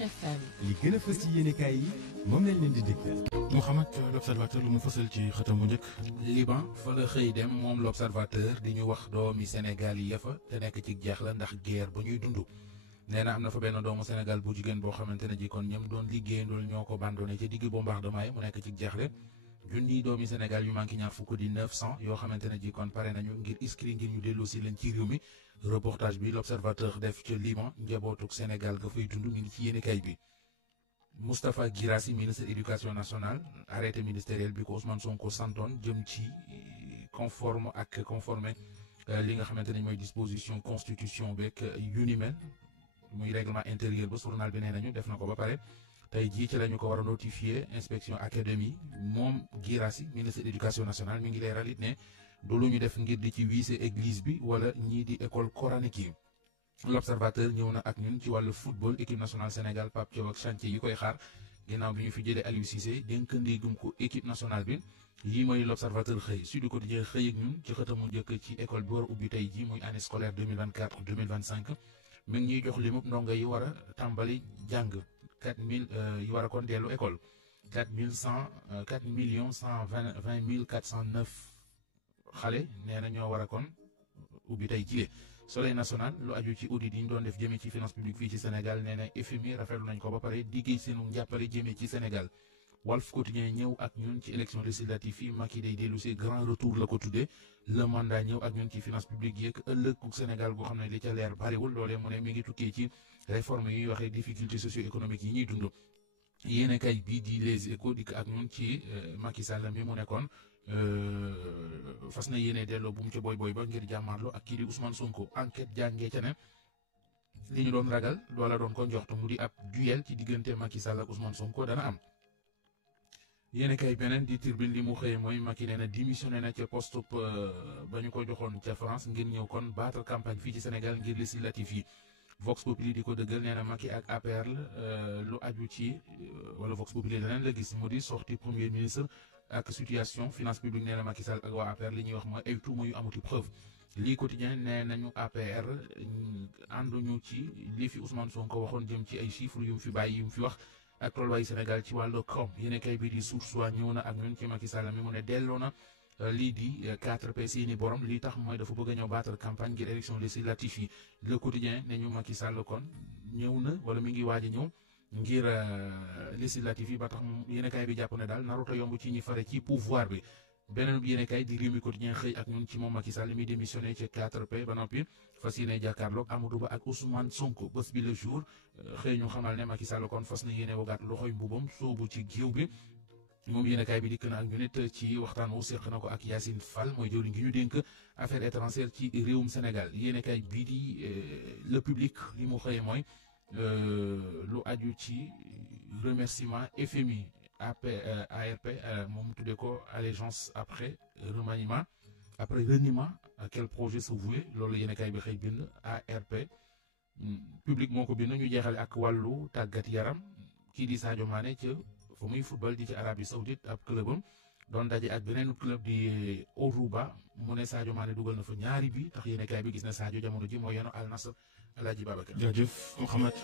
RFM. li gën a fës ci yéenekaay yi moom lañ leen di dégtal. Mouhamed l'Observateur lu mu fësal ci xëtam bu njëkk. Liban fa la xëy dem moom l'Observateur di ñu wax doomi Sénégal yi yafa te nekk ci jeex la ndax guerre ba ñuy dund. nee na am na fa benn doomu Sénégal bu jigéen boo xamante ne ji kon ñoom doon liggéeyandool ñoo ko bandone ci digg bombardement yi mu nekk ci jeexle. junniy doomi Sénégal yu manqué ñaar fukk di 900 yoo xamante ne ji kon pare nañu ngir inscrit ngir ñu dellu si leen ci réew mi reportage bi l'Observateur def ca Liban njabootuk Sénégal ga fay dund mi ngi ci yéenekaay bi. Moustapha Guirassy ministre éducation nationale arrêté ministériel bi ko Ousmane Sonko santoon jëm ci conforme li nga xamante ne mooy disposition constitution beeg yu ni mel muy règlement intérieur ba journal bi nee nañu def na ko ba pare. tey jii ci la ñu ko war a notifier inspection académie moom Guirassy ministre éducation nationale mi ngi leeral it ne du lu ñu def ngir di ci wiise église bi wala ñii di école coranique yi. L'Observateur ñëw na ak ñun ci wàllu football équipe nationale Sénégal Pape Thiaw ak chantier yi koy xaar ginnaaw bi ñu fi jëlee Aliou Cissé dénk ndigum ko équipe nationale bi lii mooy L'Observateur xëy Sud Quotidien xëy ak ñun ci xëtamu njëkk ci école bi war a ubbi tey jii muy année scolaire 2024 2025 mi ngi ñuy jox limub ndongo yi war a tàmbali jàng 4000 yi war a kon dellu école 4 millions 120 mille 409 xale nee na ñoo war a kon ubbi tey jile. Soleil national lu aju ci audit yi ñu doon def jëmee ci finance publique fii ci Sénégal nee na FMI rafetlu nañ ko ba pare diggéey seenu njàppale jëmee ci Sénégal. Walf Quotidien ñëw ak ñun ci élection législative yi Macky day dellu si grand retour la ko tuddee le mandat ñëw ak ñun ci finance publique yeeg ëllëgu Sénégal goo xam ne li ca leer bariwul loolee mu ne mi ngi tukkee ci réforme yi waxee difficulté socio-économique yi ñuy dund. Yéenekaay bii di Les Échos dikk ak ñun ci Macky Sall mi mu nekkoon fas na yéene delloo bu mu ca boy ba ngir jàmmaarloo ak kii di Ousmane Sonko enquête jàngee ca ne li ñu doon ragal loola doon ko njoxtu mu di ab duel ci diggante Macky Sall ak Ousmane Sonko dana am. Yéenekaay beneen di Tribune li mu xëyee mooy Macky nee na démissionné na ca poste ba ñu ko joxoon ca France ngir ñëw kon battre campagne fii ci Sénégal ngir législatif yi. Vox Populi di ko dëggal nee na Macky ak APR lu aju ci wala Vox Populi leneen la gis mu di sortie premier ministre ak situation finance publique nee na Macky Sall ak waa APR li ñuy wax mooy ay tuuma yu amuti preuve. lii quotidien nee nañu APR ànduñu ci li fi Ousmane Sonko waxoon jëm ci ay chiffres yu mu fi bàyyi yu mu fi wax ak tolluwaayu Sénégal ci wàllu koom yéenekaay bi di Source A ñëw na ak ñun ci Macky Sall mi mu ne delloo na lii di 4P seeni borom lii tax mooy dafa bëgg a ñëw battre campagne ngir élection législative yi. Le Quotidien ne ñu Macky Sall kon ñëw na wala mi ngi waaj a ñëw ngir législative yi ba tax yéenekaay bi jàpp ne daal naruta yomb ci ñi fare ci pouvoir bi. beneen bi yéenekaay di Rewmi Quotidien xëy ak ñun ci moom Macky Sall mi démissionné ci 4P ba noppi fas yéene jàkkaarloog Amadou Ba ak Ousmane Sonko bés bi le jour xëy ñu xamal ne Macky Sall kon fas na yéene wagaat loxoy mbubam soobu ci géew bi. moom yéenekaay bi dikk na ak ñu nit ci waxtaan wu seq na ko ak Yacine Fall mooy jëwriñ gi ñu dénk affaires étrangères ci réewum Sénégal yéenekaay bii di Le Public li mu xëyee mooy lu aju ci remerciement FMI ARP moom tuddee ko allégeance après remaniement à quel projet se vouer loolu yéenekaay bi xëy bind ARP Public moo ko bind ñu jeexale ak wàllu tàggat yaram kii di Sadio Mané ca fa muy football di ci Arabie Saoudite ab clubam doon daje ak beneen club di Orouba mu ne Sadio Mané dugal na fa ñaari bi tax yéenekaay bi gis na Sadio jamono ji mooy yenu Al Nassr Alaaji Babacar. jaajëf Mouhamed